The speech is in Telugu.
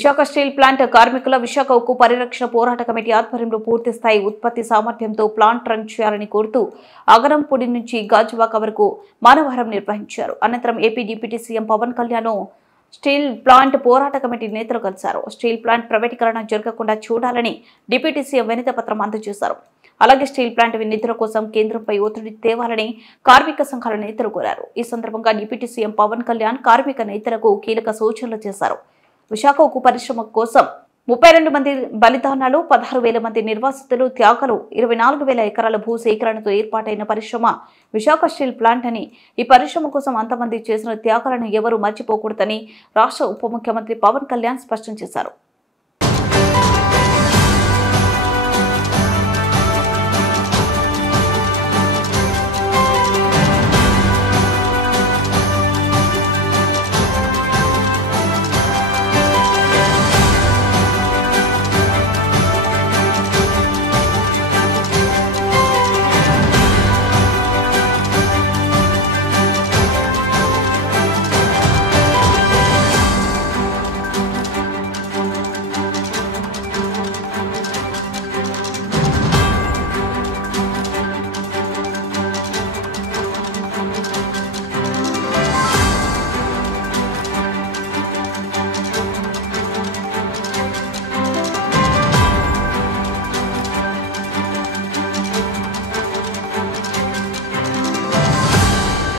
విశాఖ స్టీల్ ప్లాంట్ కార్మికుల విశాఖ ఉక్కు పరిరక్షణ పోరాట కమిటీ ఆధ్వర్యంలో పూర్తి స్థాయి ఉత్పత్తి సామర్థ్యంతో ప్లాంట్ రన్ చేయాలని కోరుతూ అగరంపూడి నుంచి గాజువాక వరకు మానవహారం నిర్వహించారు. అనంతరం AP deputy CM Pawan Kalyan steel plant పోరాట కమిటీ నేతలు కలిశారు. స్టీల్ ప్లాంట్ ప్రైవేటీకరణ జరగకుండా చూడాలని డిప్యూటీ సీఎం వినతి పత్రం అందజేశారు. అలాగే స్టీల్ ప్లాంట్ నిధుల కోసం కేంద్రంపై ఒత్తిడి తేవాలని కార్మిక సంఘాల నేతలు కోరారు. ఈ సందర్భంగా డిప్యూటీ సీఎం పవన్ కళ్యాణ్ కార్మిక నేతలకు కీలక సూచనలు చేశారు. విశాఖ ఉక్కు పరిశ్రమ కోసం 32 మంది బలిదానాలు, 16,000 మంది నిర్వాసితులు, త్యాగాలు, 24,000 ఎకరాల భూ సేకరణతో ఏర్పాటైన పరిశ్రమ విశాఖ స్టీల్ ప్లాంట్ అని, ఈ పరిశ్రమ కోసం అంతమంది చేసిన త్యాగాలను ఎవరూ మర్చిపోకూడదని రాష్ట్ర ఉప ముఖ్యమంత్రి పవన్ కళ్యాణ్ స్పష్టం చేశారు.